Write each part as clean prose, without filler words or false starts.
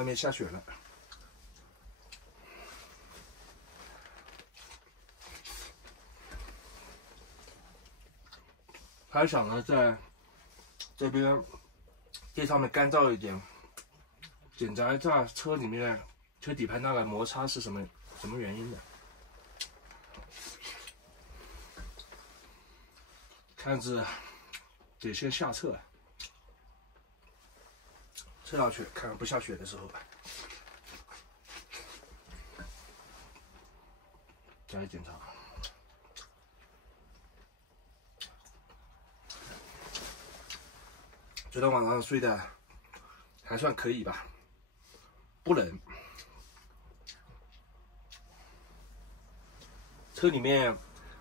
外面下雪了。还想着在这边地上面干燥一点，检查一下车里面车底盘那个摩擦是什么原因的。看着得先下测，测上去看看不下雪的时候再检查。昨天晚上睡的还算可以吧，不冷。车里面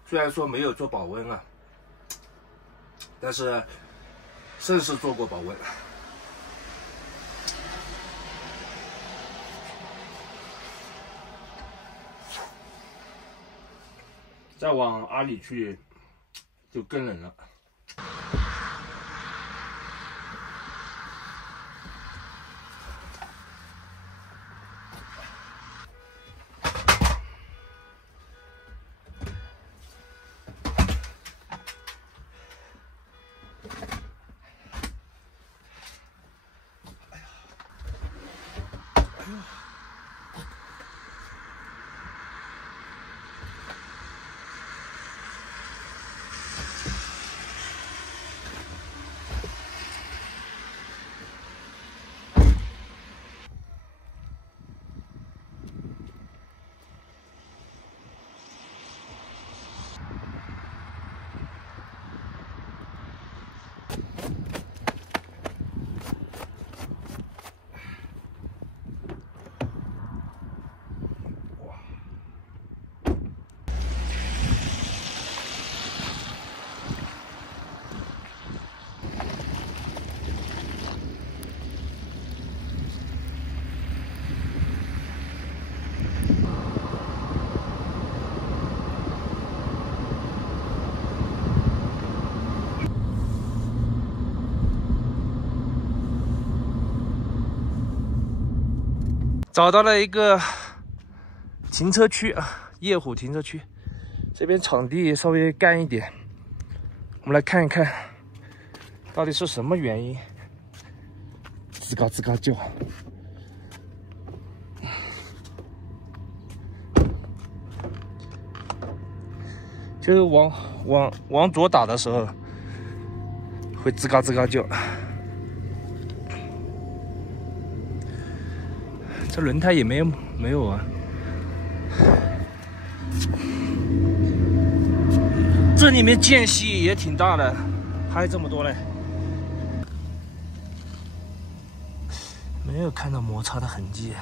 虽然说没有做保温啊，但是甚是做过保温。再往阿里去就更冷了。找到了一个停车区啊，夜虎停车区。这边场地稍微干一点，我们来看一看，到底是什么原因，吱嘎吱嘎叫。就是往左打的时候，会吱嘎吱嘎叫。这轮胎也没有啊。这里面间隙也挺大的，还有这么多嘞，没有看到摩擦的痕迹。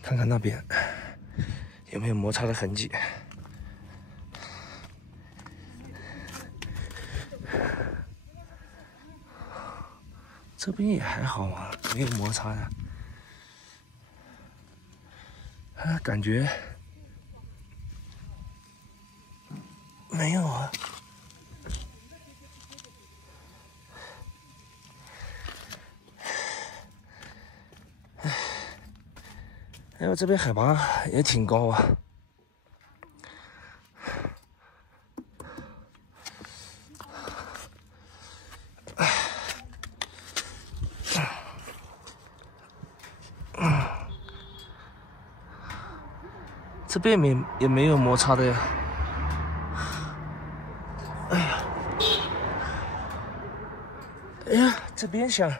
看看那边有没有摩擦的痕迹。这边也还好啊，没有摩擦的。啊，感觉没有啊。哎呦，这边海拔也挺高啊。这边也没有摩擦的呀。哎呀，哎呀，这边响，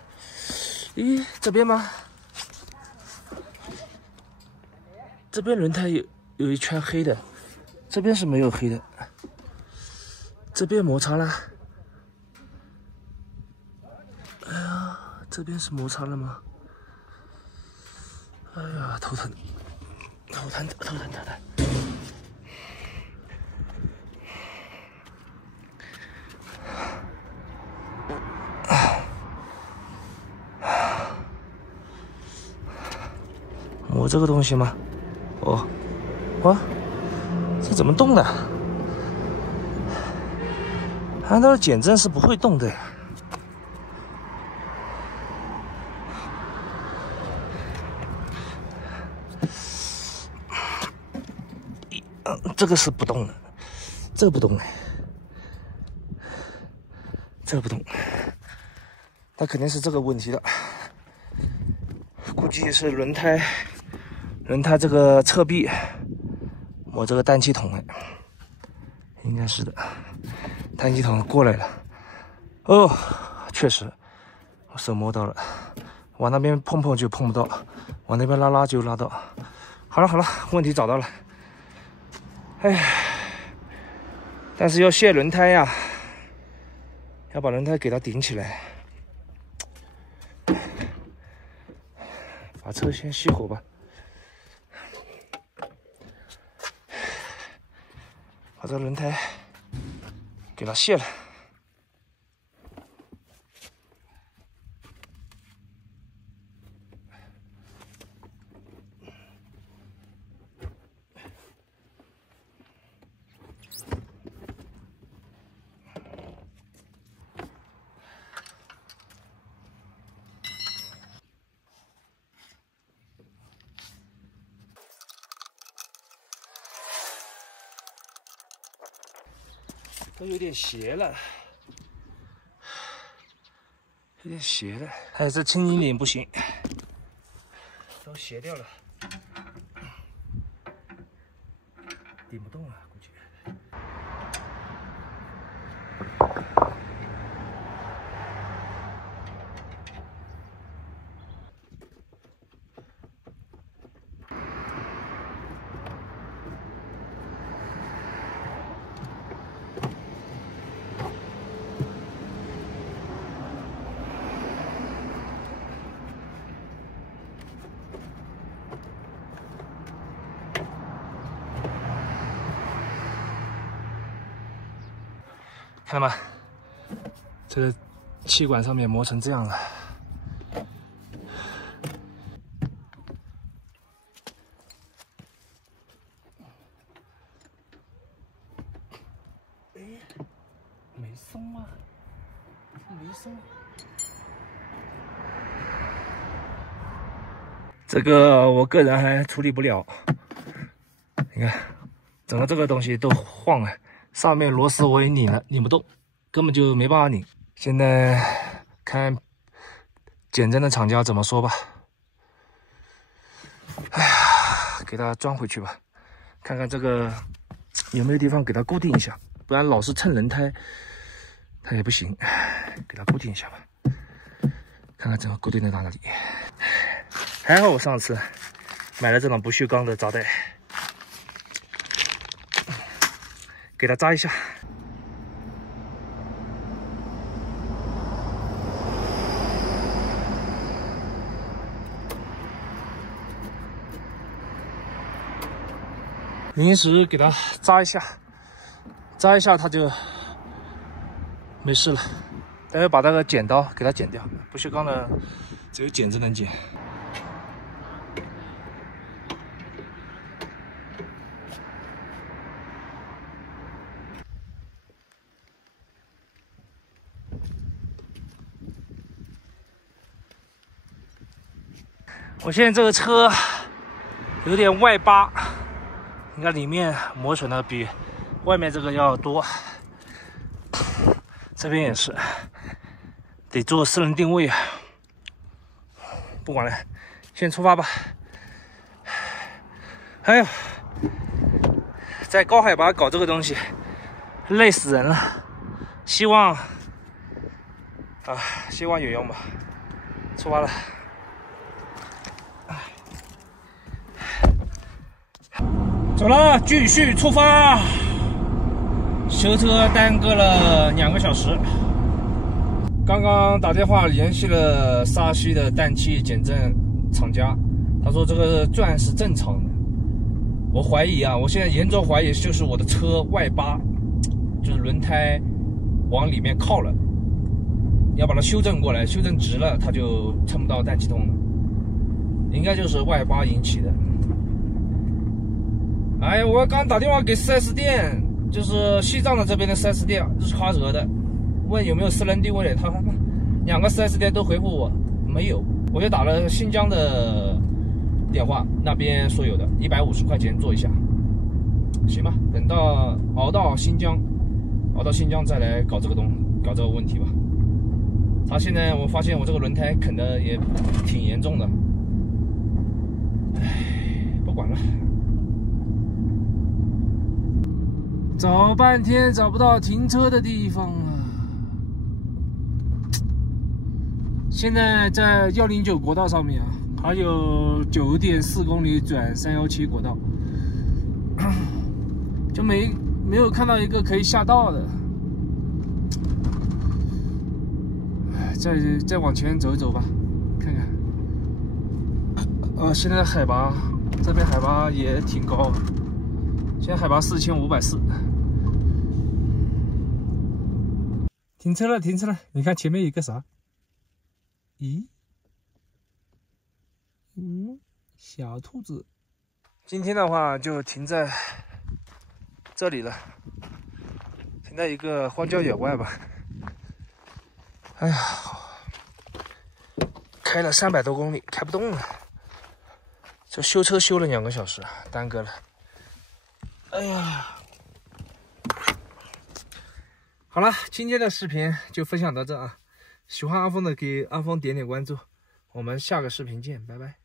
咦，这边吗？这边轮胎有一圈黑的，这边是没有黑的。这边摩擦了。哎呀，这边是摩擦了吗？哎呀，头疼。头疼。摸这个东西吗？哦，哇，这怎么动的？按照减震是不会动的。这个是不动的，这个不动，这个不动，那肯定是这个问题的，估计是轮胎这个侧壁磨这个氮气筒了，应该是的，氮气筒过来了。哦，确实，我手摸到了，往那边碰碰就碰不到，往那边拉拉就拉到。好了，问题找到了。哎，但是要卸轮胎呀，要把轮胎给它顶起来。把车先熄火吧。把这轮胎给它卸了。都有点斜了，有点斜了。还有这轻一点不行，都斜掉了，顶不动了，估计。看到吗？这个气管上面磨成这样了。哎，没松啊，没松。这个我个人还处理不了。你看，整个这个东西都晃了。上面螺丝我也拧了，拧不动，根本就没办法拧。现在看减震的厂家怎么说吧。哎呀，给它装回去吧，看看这个有没有地方给它固定一下，不然老是蹭轮胎，它也不行。给它固定一下吧，看看怎么固定在哪里。还好我上次买了这种不锈钢的扎带。给它扎一下。临时给它扎一下，扎一下它就没事了。待会把那个剪刀给它剪掉，不锈钢的只有剪子能剪。我现在这个车有点外八，你看里面磨损的比外面这个要多，这边也是，得做私人定位啊。不管了，先出发吧。哎呦，在高海拔搞这个东西，累死人了。希望有用吧。出发了。走了，继续出发。修车耽搁了2个小时。刚刚打电话联系了沙溪的氮气减震厂家，他说这个转是正常的。我怀疑啊，我现在严重怀疑就是我的车外八，就是轮胎往里面靠了，要把它修正过来，修正直了，它就撑不到氮气筒了，应该就是外八引起的。哎，我刚打电话给4S店，就是西藏的这边的 4S 店，日喀则的，问有没有私人定位的，他2个 4S 店都回复我没有，我就打了新疆的电话，那边说有的，150块钱做一下，行吧，等到熬到新疆再来搞这个问题吧。他现在我发现我这个轮胎啃的也挺严重的，唉，不管了。找半天找不到停车的地方啊！现在在109国道上面啊，还有9.4公里转317国道，就没有看到一个可以下道的。再往前走一走吧，看看。现在海拔这边海拔也挺高，现在海拔4540。停车了，停车了！你看前面有个啥？咦？小兔子。今天的话就停在这里了，停在一个荒郊野外吧。哎呀，开了300多公里，开不动了。这修车修了2个小时，耽搁了。哎呀。好了，今天的视频就分享到这啊！喜欢阿峰的给阿峰点点关注，我们下个视频见，拜拜。